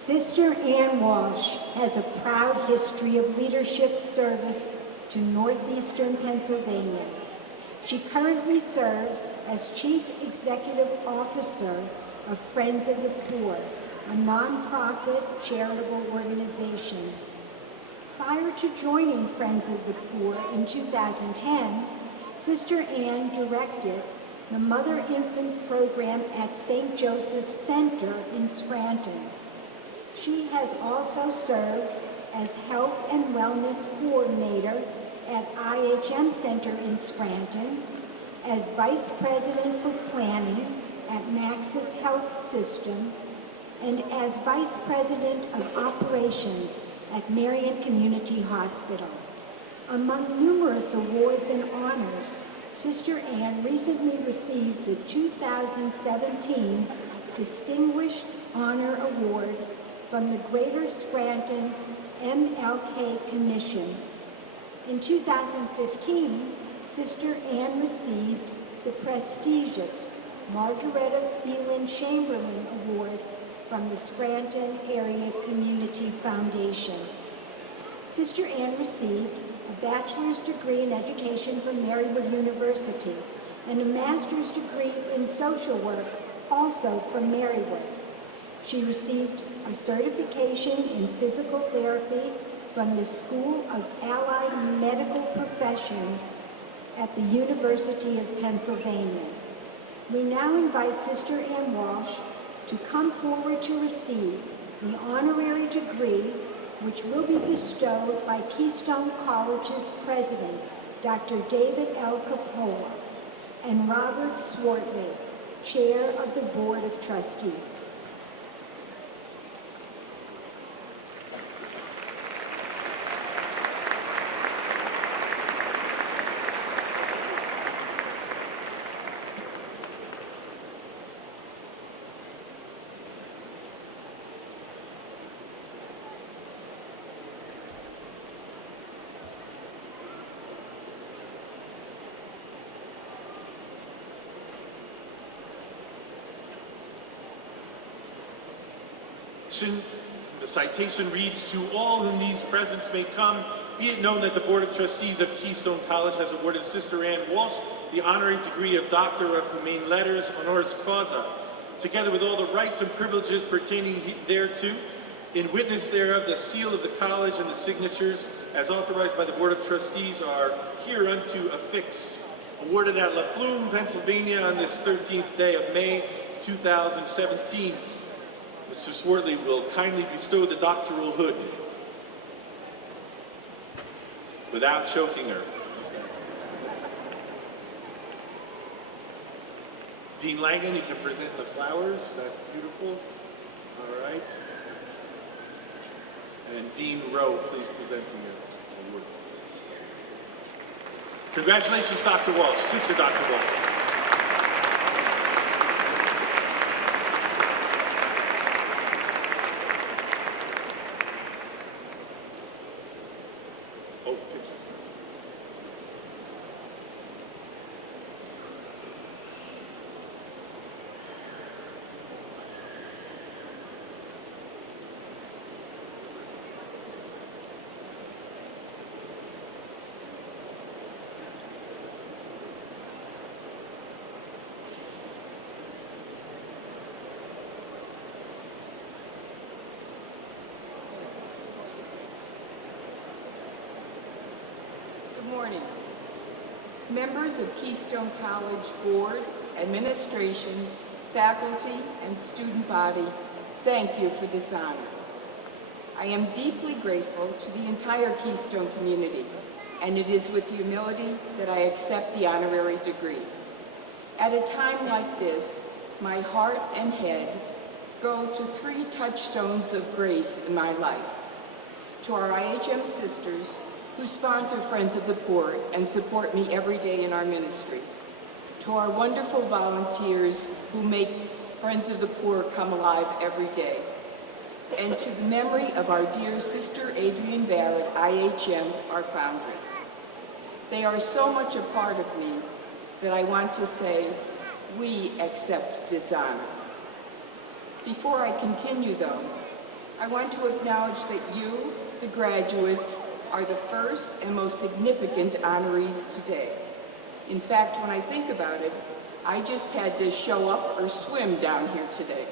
Sister Ann Walsh has a proud history of leadership service to Northeastern Pennsylvania. She currently serves as Chief Executive Officer of Friends of the Poor, a nonprofit charitable organization. Prior to joining Friends of the Poor in 2010, Sister Ann directed the Mother-Infant Program at St. Joseph's Center in Scranton. She has also served as Health and Wellness Coordinator at IHM Center in Scranton, as Vice President for Planning at Maxis Health System, and as Vice President of Operations at Marion Community Hospital. Among numerous awards and honors, Sister Ann recently received the 2017 Distinguished Honor Award from the Greater Scranton MLK Commission. In 2015, Sister Ann received the prestigious Margaretta Phelan Chamberlain Award from the Scranton Area Community Foundation. Sister Ann received a bachelor's degree in education from Marywood University and a master's degree in social work, also from Marywood. She received a certification in physical therapy from the School of Allied Medical Professions at the University of Pennsylvania. We now invite Sister Ann Walsh to come forward to receive the honorary degree, which will be bestowed by Keystone College's president, Dr. David L. Capola, and Robert Swartley, chair of the Board of Trustees. The citation reads, "To all whom these presents may come, be it known that the Board of Trustees of Keystone College has awarded Sister Ann Walsh the honorary degree of Doctor of Humane Letters honoris causa, together with all the rights and privileges pertaining thereto. In witness thereof, the seal of the college and the signatures, as authorized by the Board of Trustees, are hereunto affixed. Awarded at La Plume, Pennsylvania, on this 13th day of May, 2017. Mr. Swartley will kindly bestow the doctoral hood without choking her. Dean Langen, you can present the flowers. That's beautiful. All right. And Dean Rowe, please present the award. Congratulations, Dr. Walsh, Sister Dr. Walsh. Good morning. Members of Keystone College Board, administration, faculty, and student body, thank you for this honor. I am deeply grateful to the entire Keystone community, and it is with humility that I accept the honorary degree. At a time like this, my heart and head go to three touchstones of grace in my life. To our IHM sisters, who sponsor Friends of the Poor and support me every day in our ministry. To our wonderful volunteers who make Friends of the Poor come alive every day. And to the memory of our dear Sister Adrienne Barrett, IHM, our foundress. They are so much a part of me that I want to say, we accept this honor. Before I continue though, I want to acknowledge that you, the graduates, are the first and most significant honorees today. In fact, when I think about it, I just had to show up or swim down here today.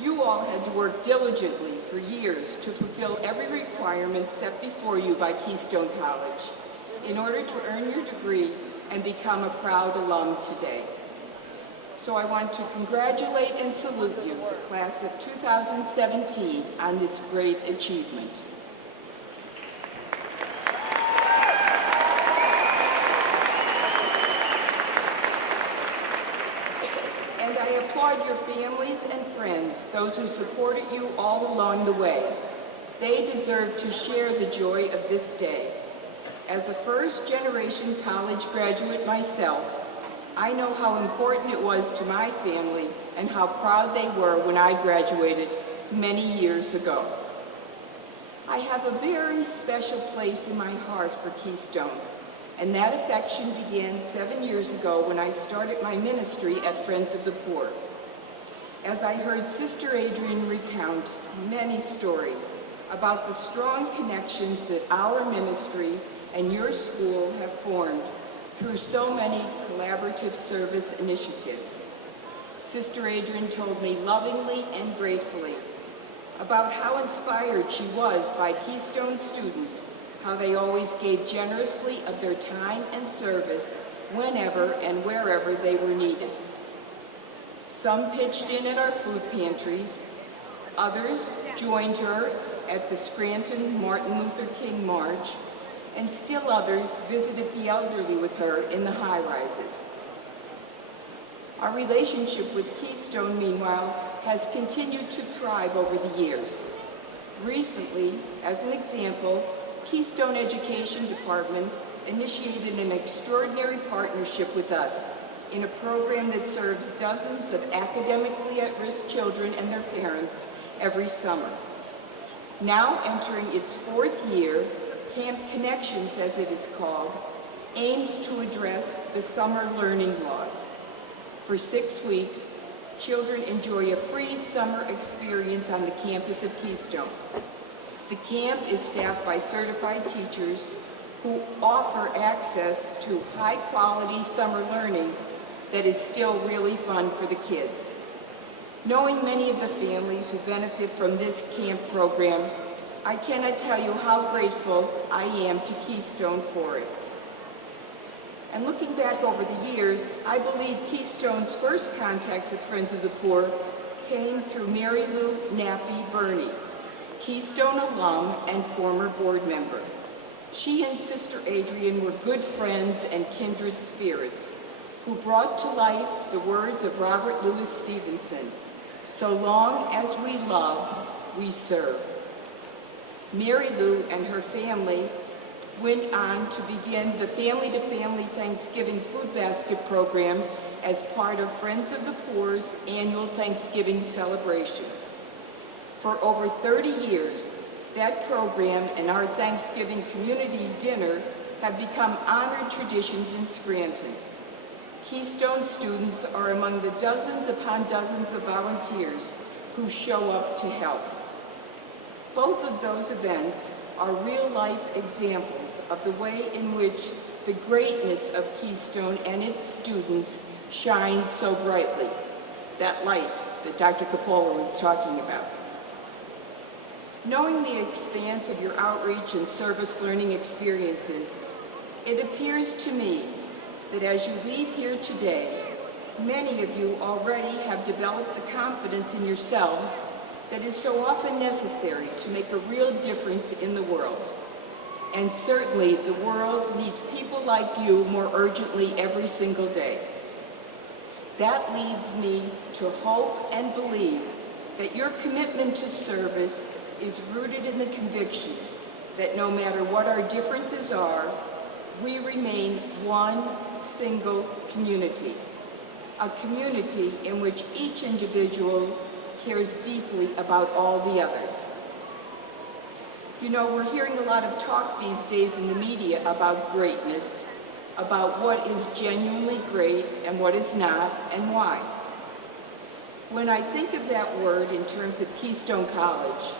You all had to work diligently for years to fulfill every requirement set before you by Keystone College in order to earn your degree and become a proud alum today. So I want to congratulate and salute you, the class of 2017, on this great achievement. And I applaud your families and friends, those who supported you all along the way. They deserve to share the joy of this day. As a first-generation college graduate myself, I know how important it was to my family and how proud they were when I graduated many years ago. I have a very special place in my heart for Keystone, and that affection began 7 years ago when I started my ministry at Friends of the Poor. As I heard Sister Adrienne recount many stories about the strong connections that our ministry and your school have formed through so many collaborative service initiatives. Sister Adrienne told me lovingly and gratefully about how inspired she was by Keystone students, how they always gave generously of their time and service whenever and wherever they were needed. Some pitched in at our food pantries, others joined her at the Scranton Martin Luther King March, and still others visited the elderly with her in the high-rises. Our relationship with Keystone, meanwhile, has continued to thrive over the years. Recently, as an example, Keystone Education Department initiated an extraordinary partnership with us in a program that serves dozens of academically at-risk children and their parents every summer. Now entering its 4th year, Camp Connections, as it is called, aims to address the summer learning loss. For 6 weeks, children enjoy a free summer experience on the campus of Keystone. The camp is staffed by certified teachers who offer access to high-quality summer learning that is still really fun for the kids. Knowing many of the families who benefit from this camp program, I cannot tell you how grateful I am to Keystone for it. And looking back over the years, I believe Keystone's first contact with Friends of the Poor came through Mary Lou Nappy Burney, Keystone alum and former board member. She and Sister Adrienne were good friends and kindred spirits who brought to life the words of Robert Louis Stevenson, "So long as we love, we serve." Mary Lou and her family went on to begin the Family-to-Family Thanksgiving Food Basket Program as part of Friends of the Poor's annual Thanksgiving celebration. For over 30 years, that program and our Thanksgiving community dinner have become honored traditions in Scranton. Keystone students are among the dozens upon dozens of volunteers who show up to help. Both of those events are real-life examples of the way in which the greatness of Keystone and its students shines so brightly, that light that Dr. Coppola was talking about. Knowing the expanse of your outreach and service learning experiences, it appears to me that as you leave here today, many of you already have developed the confidence in yourselves that is so often necessary to make a real difference in the world. And certainly the world needs people like you more urgently every single day. That leads me to hope and believe that your commitment to service is rooted in the conviction that no matter what our differences are, we remain one single community, a community in which each individual cares deeply about all the others. You know, we're hearing a lot of talk these days in the media about greatness, about what is genuinely great and what is not, and why. When I think of that word in terms of Keystone College,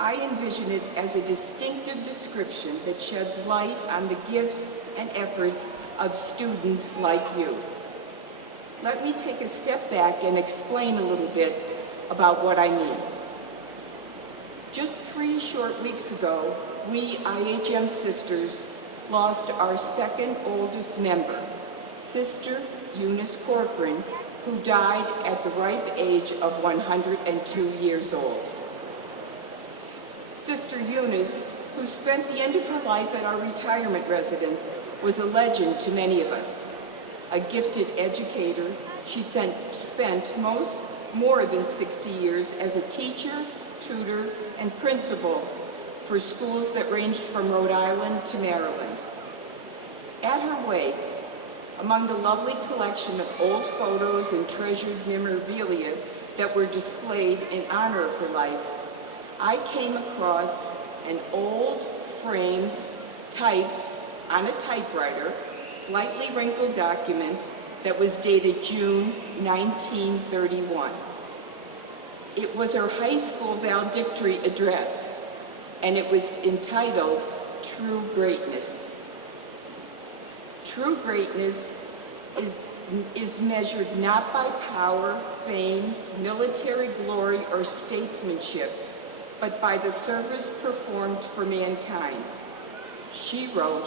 I envision it as a distinctive description that sheds light on the gifts and efforts of students like you. Let me take a step back and explain a little bit about what I mean. Just 3 short weeks ago, we IHM sisters lost our second oldest member, Sister Eunice Corcoran, who died at the ripe age of 102 years old. Sister Eunice, who spent the end of her life at our retirement residence, was a legend to many of us. A gifted educator, she spent more than 60 years as a teacher, tutor, and principal for schools that ranged from Rhode Island to Maryland. At her wake, among the lovely collection of old photos and treasured memorabilia that were displayed in honor of her life, I came across an old, framed, typed on a typewriter, slightly wrinkled document that was dated June 1931. It was her high school valedictory address, and it was entitled True Greatness. True greatness is measured not by power, fame, military glory, or statesmanship, but by the service performed for mankind. She wrote,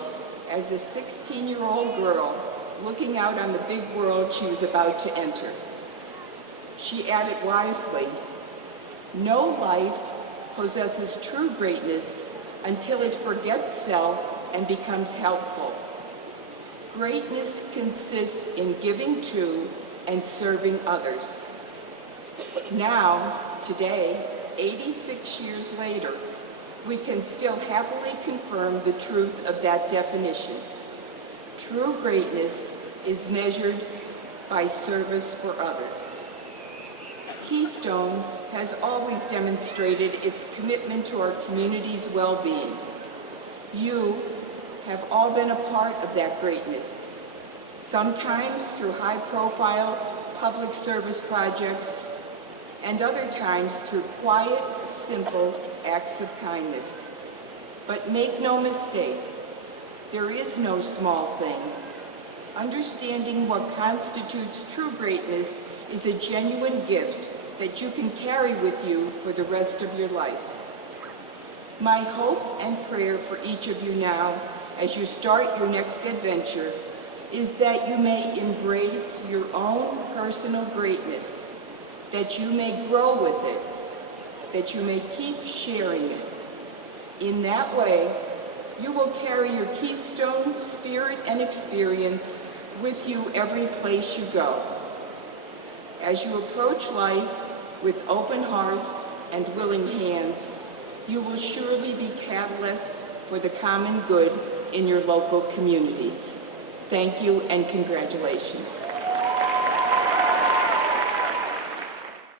as a 16-year-old girl looking out on the big world she was about to enter. She added wisely, "No life possesses true greatness until it forgets self and becomes helpful. Greatness consists in giving to and serving others." Now, today, 86 years later, we can still happily confirm the truth of that definition. True greatness is measured by service for others. Keystone has always demonstrated its commitment to our community's well-being. You have all been a part of that greatness, sometimes through high-profile public service projects, and other times through quiet, simple acts of kindness. But make no mistake, there is no small thing. Understanding what constitutes true greatness is a genuine gift that you can carry with you for the rest of your life. My hope and prayer for each of you now, as you start your next adventure, is that you may embrace your own personal greatness, that you may grow with it, that you may keep sharing it. In that way, you will carry your Keystone spirit and experience with you every place you go. As you approach life with open hearts and willing hands, you will surely be catalysts for the common good in your local communities. Thank you and congratulations.